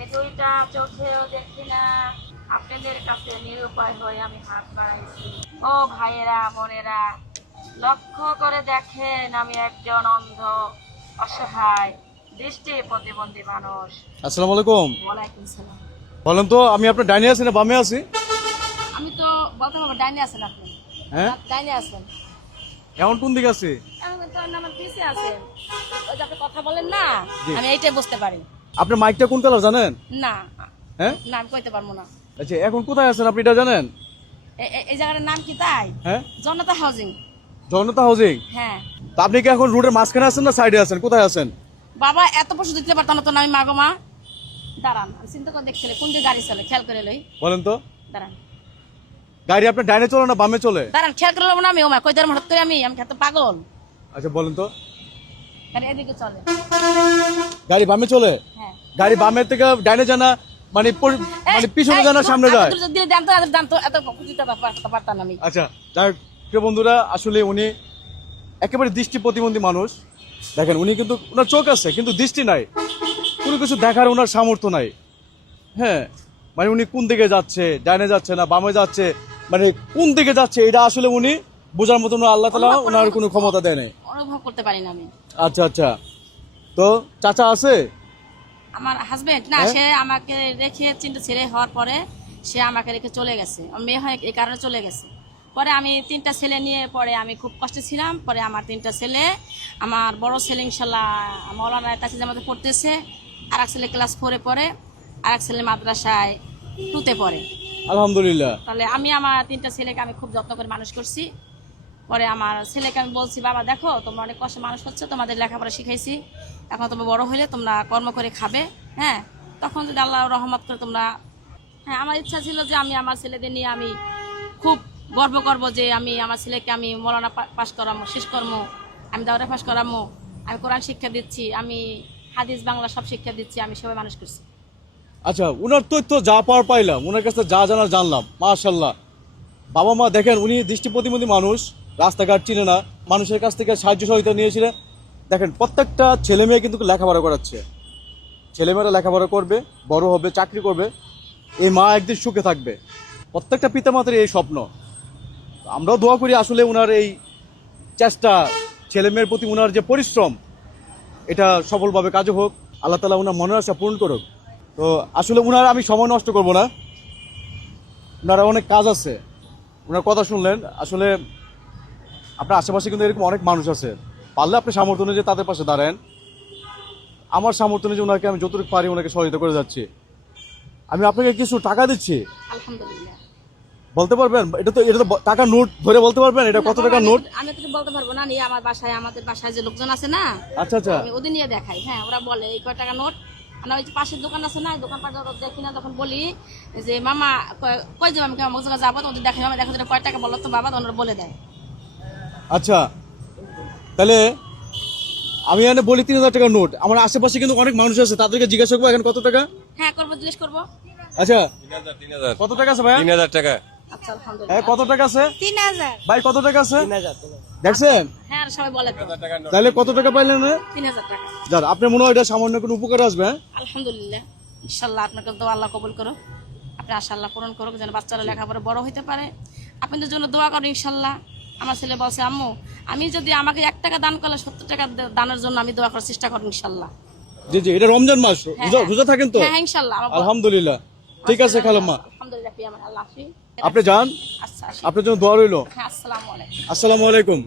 আমি দুইটা চোখেও দেখি না, আপনাদের কাছে নিরুপায় হয়ে আমি হাত বাড়াইছি। ও ভাইয়েরা বোনেরা, লক্ষ্য করে দেখেন, আমি একজন অন্ধ, অসহায়, দৃষ্টি প্রতিবন্ধী মানুষ। আসসালামু আলাইকুম। ওয়ালাইকুম সালাম। বলেন তো, আমি আপনার ডাইনে আছি না বামে আছি? আমি তো বলতে পারবো ডাইনে আছেন আপনি। হ্যাঁ, ডাইনে আছেন। এখন কোন দিকে আছে? আমি তো আমার পিছে আছেন। ওই যে আপনি কথা বলেন না, জি। আমি এইটাই বুঝতে পারি। আপনার মাইকটা কোন কালার জানেন? না হ্যাঁ, না, আমি কইতে পারবো না। আচ্ছা, এখন কোথায় আছেন আপনি এটা জানেন? এই জায়গাটার নাম কি তাই? হ্যাঁ, জনতা হাউজিং। জনতা হাউজিং। হ্যাঁ তা আপনি কি এখন রোডের মাঝখানে আছেন না সাইডে আছেন, কোথায় আছেন? বাবা, এত পয়সা দিতে পারতাম না তো, না আমি মাগো মা। দাঁড়ান, আমি চিন্তা করে দেখছিলে কোন দিকে গাড়ি চলে, খেয়াল করে লই। বলেন তো, দাঁড়ান গাড়ি আপনার ডাইনে চলে না বামে চলে? দাঁড়ান, খেয়াল করে লব না আমি। ও মা, কই দাঁড়ান হঠাৎ করে আমি এত পাগল। আচ্ছা বলেন তো, গাড়ি এদিকে চলে। গাড়ি বামে চলে? হ্যাঁ, গাড়ি বামের থেকে ডাইনে জানা মানে মানে পিছনে জানা সামনে যায়? দিলে দাম তো এত দিতে পারতাম না আমি। আচ্ছা, যাই হোক, প্রিয় বন্ধুরা, আসলে উনি একেবারে দৃষ্টি প্রতিবন্ধী মানুষ। দেখেন, উনি কিন্তু ওনার চোখ আছে কিন্তু দৃষ্টি নাই, কোনো কিছু দেখার ওনার সামর্থ্য নাই। হ্যাঁ, মানে উনি কোন দিকে যাচ্ছে, ডাইনে যাচ্ছে না বামে যাচ্ছে, মানে কোন দিকে যাচ্ছে এটা আসলে উনি বোঝার মতন আল্লাহ তাআলা ওনার কোনো ক্ষমতা দেয় নাই। অনুভব করতে পারি না আমি। আচ্ছা আচ্ছা, তো চাচা আছে? আমার হাজবেন্ড না, হ্যাঁ? সে আমাকে রেখে চিন্তা ছেড়ে হওয়ার পরে সে আমাকে রেখে চলে গেছে। আমার মেয়ে হয় এই কারণে চলে গেছে। পরে আমি 3টা ছেলে নিয়ে পরে আমি খুব কষ্টে ছিলাম। পরে আমার 3টা ছেলে, আমার বড় ছেলে ইনশাল্লাহ মৌলানা কাছে জামাতে পড়তেছে, আর এক ছেলে ক্লাস 4-এ পড়ে, আর এক ছেলে মাদ্রাসায় 2-তে পড়ে। আলহামদুলিল্লাহ। তাহলে আমি আমার 3টা ছেলেকে আমি খুব যত্ন করে মানুষ করছি। পরে আমার ছেলেকে আমি বলছি, বাবা দেখো তোমরা অনেক কষ্টে মানুষ হচ্ছে, তোমাদের লেখাপড়া শিখাইছি, এখন তোমরা বড় হইলে তোমরা কর্ম করে খাবে। হ্যাঁ, তখন যদি আল্লাহ রহমত করে তোমরা। হ্যাঁ, আমার ইচ্ছা ছিল যে আমি আমার ছেলেদের নিয়ে আমি খুব গর্ব করব যে আমি আমার ছেলেকে আমি মৌলানা পাশ করামো, শেষ কর্ম, আমি দাওরা পাশ করামো, আমি কোরআন শিক্ষা দিচ্ছি, আমি হাদিস বাংলা সব শিক্ষা দিচ্ছি, আমি সবাই মানুষ করছি। আচ্ছা, উনার তথ্য যা পাওয়ার পাইলাম, ওনার কাছে যা জানার জানলাম, মাশাআল্লাহ। বাবা মা দেখেন, উনি দৃষ্টি প্রতিবন্ধী মানুষ, রাস্তাঘাট চিনে না, মানুষের কাছ থেকে সাহায্য সহায়তা নিয়েছিলেন। দেখেন, প্রত্যেকটা ছেলে মেয়ে কিন্তু লেখাপড়া করাচ্ছে, ছেলেমেয়েরা লেখাপড়া করবে, বড় হবে, চাকরি করবে, এই মা একদিন সুখে থাকবে। প্রত্যেকটা পিতামাতার এই স্বপ্ন। আমরাও দোয়া করি আসলে উনার এই চেষ্টা, ছেলে মেয়ের প্রতি উনার যে পরিশ্রম, এটা সফলভাবে কাজে হোক, আল্লাহ তাআলা উনার মনের আশা পূরণ করুক। তো আসলে উনার আমি সময় নষ্ট করব না, উনারা অনেক কাজ আছে। উনার কথা শুনলেন, আসলে আপনার আশেপাশে কিন্তু এরকম অনেক মানুষ আছে, পারলে আপনি সামর্থ্য অনুযায়ী তাদের পাশে দাঁড়ান। আমার সামর্থ্য অনুযায়ী ওনাকে আমি যতটুকু পারি ওনাকে সহযোগিতা করে যাচ্ছি। আমি আপনাকে কিছু টাকা দিচ্ছি, আলহামদুলিল্লাহ। বলতে পারবেন এটা তো টাকা নোট ধরে বলতে পারবেন এটা কত টাকা নোট? আমি তো বলতে পারবো না, নিয়ে আমাদের বাসায় যে লোকজন আছে না, আচ্ছা আচ্ছা, আমি ওদের নিয়ে দেখাই। হ্যাঁ, ওরা বলে এই কয় টাকা নোট। আর ওই যে পাশের দোকান আছে না, দোকান পাশে দেখি না, তখন বলি যে মামা কই যাবো, আমি আমার জায়গায় যাবো, ওদের দেখাই, আমি দেখো কয় টাকা বললো তো বাবা, ওনারা বলে দেয়। আচ্ছা, তাহলে আমি এখানে বলি 3000 টাকা নোট। আমার আশেপাশে কিন্তু অনেক মানুষ আছে, তাদেরকে জিজ্ঞাসা করবো এখন কত টাকা। হ্যাঁ করবো, জিজ্ঞেস করবো। আচ্ছা, 3000 কত টাকা আছে ভাই? 3000 টাকা। আচ্ছা, আলহামদুলিল্লাহ। হ্যাঁ, কত টাকা আছে 3000। ভাই? কত টাকা আছে? দেখছেন? হ্যাঁ, আর সবাই বলে তো। তাহলে কত টাকা পাইলেন? 3000 টাকা। যার আপনার মনে হয় এটা সামান্য কোনো উপকার আসবে? হ্যাঁ? আলহামদুলিল্লাহ, ইনশাল্লাহ আপনাকে তো আল্লাহ কবুল করো, আপনি আশা আল্লাহ পূরণ করুক, যেন বাচ্চারা লেখাপড়া বড় হইতে পারে। আপনাদের জন্য দোয়া করো ইনশাল্লাহ। আমার ছেলে বলছে, আম্মু আমি যদি আমাকে 1 টাকা দান করলে 70 টাকা দানের জন্য আমি দোয়া করার চেষ্টা করবো ইনশাল্লাহ। জি জি, এটা রমজান মাস, হ্যাঁ, রোজা থাকেন তো? হ্যাঁ ইনশাল্লাহ। আলহামদুলিল্লাহ, ঠিক আছে খালাম্মা, আলহামদুলিল্লাহ, আল্লাহ হাফেজ। আপনি যান, আচ্ছা, আপনার জন্য দোয়া রইলো। হ্যাঁ, আসসালামু আলাইকুম। আসসালামু আলাইকুম।